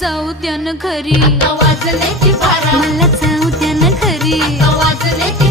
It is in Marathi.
जाऊ द्या ना घरी, आता वाजले की बारा, मला जाऊ द्या ना घरी. आता वाजले की